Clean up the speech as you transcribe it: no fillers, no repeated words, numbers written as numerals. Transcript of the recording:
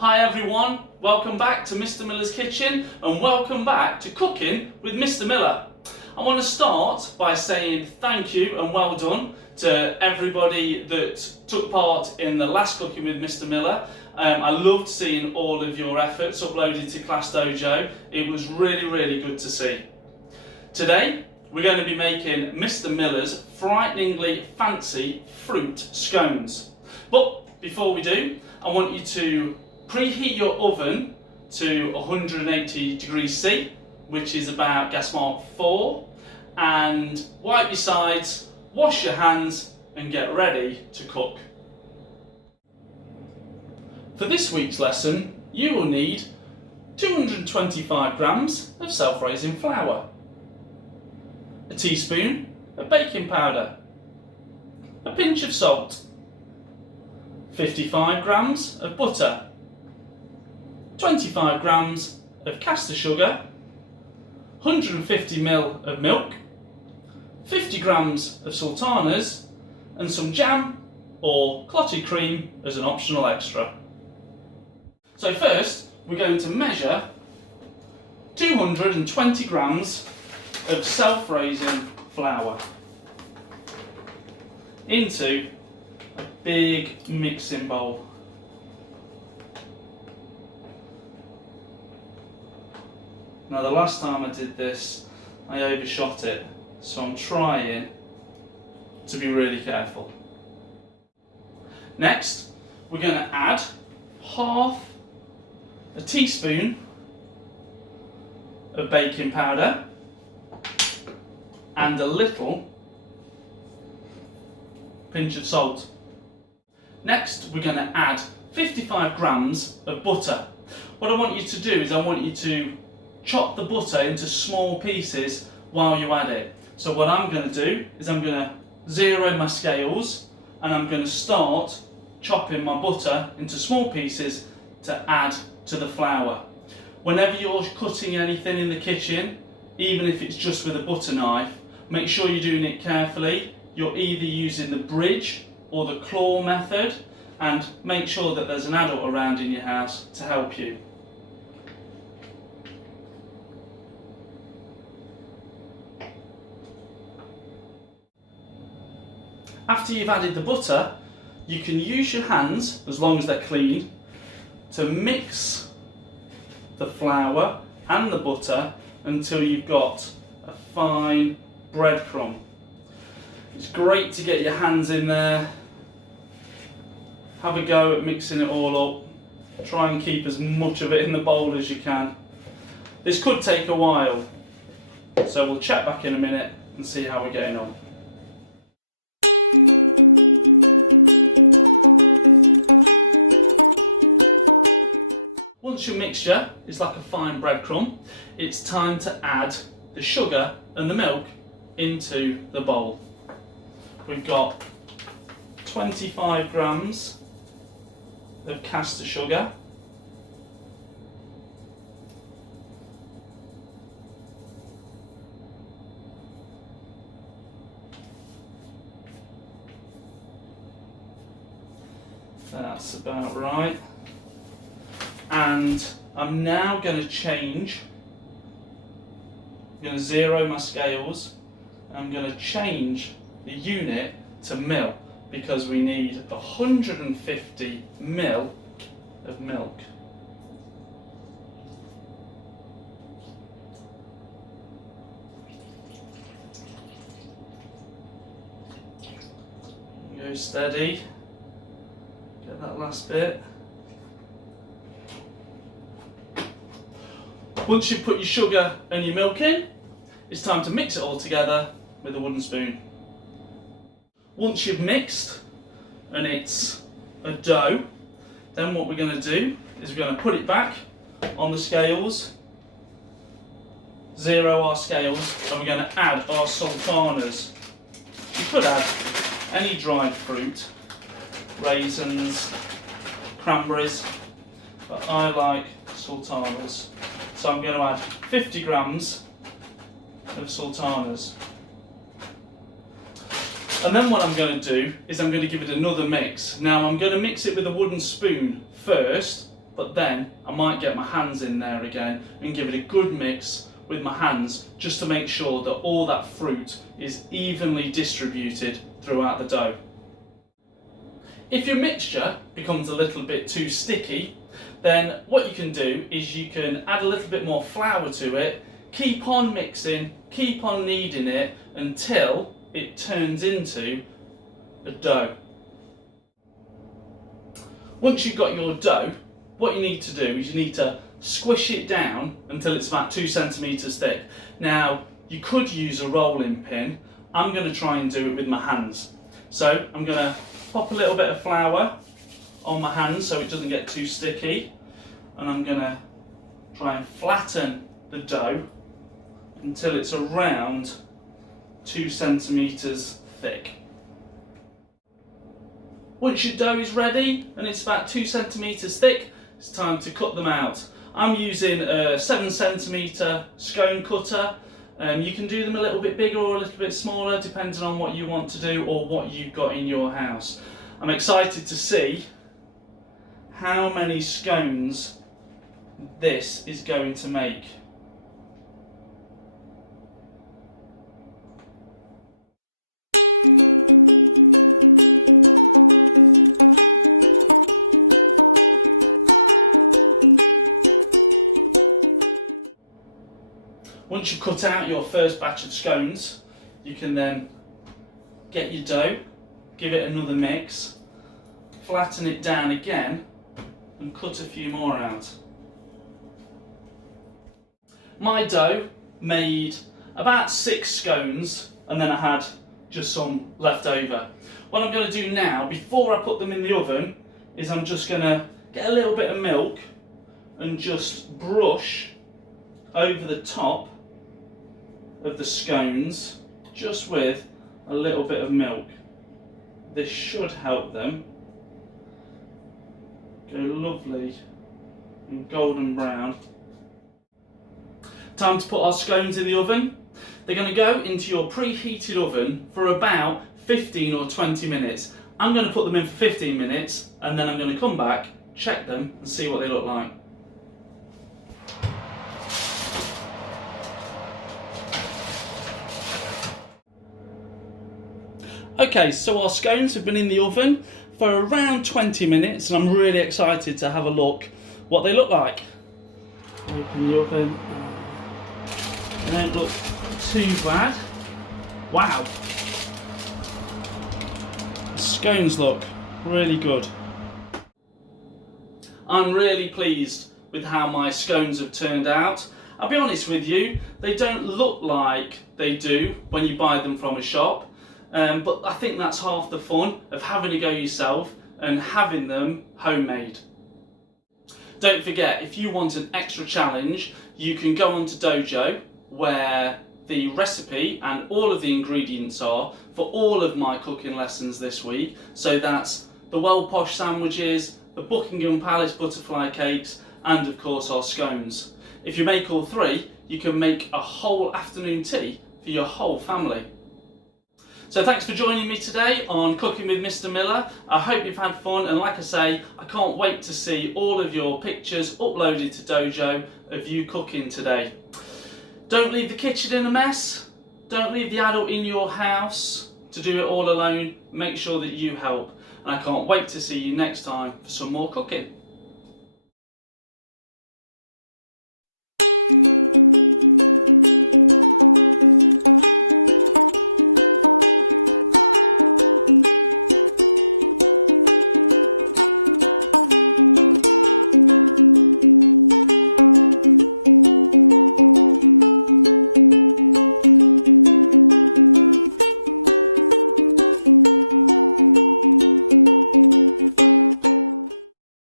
Hi everyone, welcome back to Mr. Miller's Kitchen and welcome back to Cooking with Mr. Miller. I want to start by saying thank you and well done to everybody that took part in the last Cooking with Mr. Miller. I loved seeing all of your efforts uploaded to Class Dojo. It was really good to see. Today we're going to be making Mr. Miller's frighteningly fancy fruit scones. But before we do, I want you to preheat your oven to 180 degrees C, which is about gas mark 4, and wipe your sides, wash your hands and get ready to cook. For this week's lesson, you will need 225 grams of self-raising flour, a teaspoon of baking powder, a pinch of salt, 55 grams of butter, 25 grams of caster sugar, 150 ml of milk, 50 grams of sultanas, and some jam or clotted cream as an optional extra. So first, we're going to measure 220 grams of self-raising flour into a big mixing bowl. Now the last time I did this, I overshot it, so I'm trying to be really careful. Next, we're going to add half a teaspoon of baking powder and a little pinch of salt. Next, we're going to add 55 grams of butter. What I want you to do is I want you to chop the butter into small pieces while you add it. So what I'm going to do is I'm going to zero my scales and I'm going to start chopping my butter into small pieces to add to the flour. Whenever you're cutting anything in the kitchen, even if it's just with a butter knife, make sure you're doing it carefully. You're either using the bridge or the claw method, and make sure that there's an adult around in your house to help you. After you've added the butter, you can use your hands, as long as they're clean, to mix the flour and the butter until you've got a fine breadcrumb. It's great to get your hands in there, have a go at mixing it all up, try and keep as much of it in the bowl as you can. This could take a while, so we'll check back in a minute and see how we're getting on. Once your mixture is like a fine breadcrumb, it's time to add the sugar and the milk into the bowl. We've got 25 grams of caster sugar, that's about right. And I'm now going to change, I'm going to zero my scales, and I'm going to change the unit to mil, because we need 150 ml of milk. Go steady, get that last bit. Once you've put your sugar and your milk in, it's time to mix it all together with a wooden spoon. Once you've mixed and it's a dough, then what we're going to do is we're going to put it back on the scales zero our scales, and we're going to add our sultanas. You could add any dried fruit, raisins, cranberries, but I like sultanas. So I'm going to add 50 grams of sultanas. And then what I'm going to do is I'm going to give it another mix. Now I'm going to mix it with a wooden spoon first, but then I might get my hands in there again and give it a good mix with my hands just to make sure that all that fruit is evenly distributed throughout the dough. If your mixture becomes a little bit too sticky, then what you can do is you can add a little bit more flour to it, keep on mixing, keep on kneading it until it turns into a dough. Once you've got your dough, what you need to do is you need to squish it down until it's about 2 centimetres thick. Now, you could use a rolling pin. I'm going to try and do it with my hands. So I'm going to pop a little bit of flour on my hands so it doesn't get too sticky, and I'm going to try and flatten the dough until it's around 2 centimetres thick. Once your dough is ready and it's about 2 centimetres thick, it's time to cut them out. I'm using a 7 centimetre scone cutter. You can do them a little bit bigger or a little bit smaller depending on what you want to do or what you've got in your house. I'm excited to see how many scones this is going to make. Once you cut out your first batch of scones, you can then get your dough, give it another mix, flatten it down again and cut a few more out. My dough made about 6 scones and then I had just some left over. What I'm going to do now, before I put them in the oven, is I'm just going to get a little bit of milk and just brush over the top of the scones just with a little bit of milk. This should help them go lovely and golden brown. Time to put our scones in the oven. They're going to go into your preheated oven for about 15 or 20 minutes. I'm going to put them in for 15 minutes and then I'm going to come back, check them and see what they look like. Okay, so our scones have been in the oven for around 20 minutes and I'm really excited to have a look what they look like. Open the oven. They don't look too bad. Wow. The scones look really good. I'm really pleased with how my scones have turned out. I'll be honest with you, they don't look like they do when you buy them from a shop. But I think that's half the fun of having a go yourself and having them homemade. Don't forget, if you want an extra challenge, you can go onto Dojo where the recipe and all of the ingredients are for all of my cooking lessons this week. So that's the Well Posh sandwiches, the Buckingham Palace butterfly cakes, and of course our scones. If you make all 3, you can make a whole afternoon tea for your whole family. So thanks for joining me today on Cooking with Mr. Miller. I hope you've had fun, and like I say, I can't wait to see all of your pictures uploaded to Dojo of you cooking today. Don't leave the kitchen in a mess. Don't leave the adult in your house to do it all alone. Make sure that you help. And I can't wait to see you next time for some more cooking.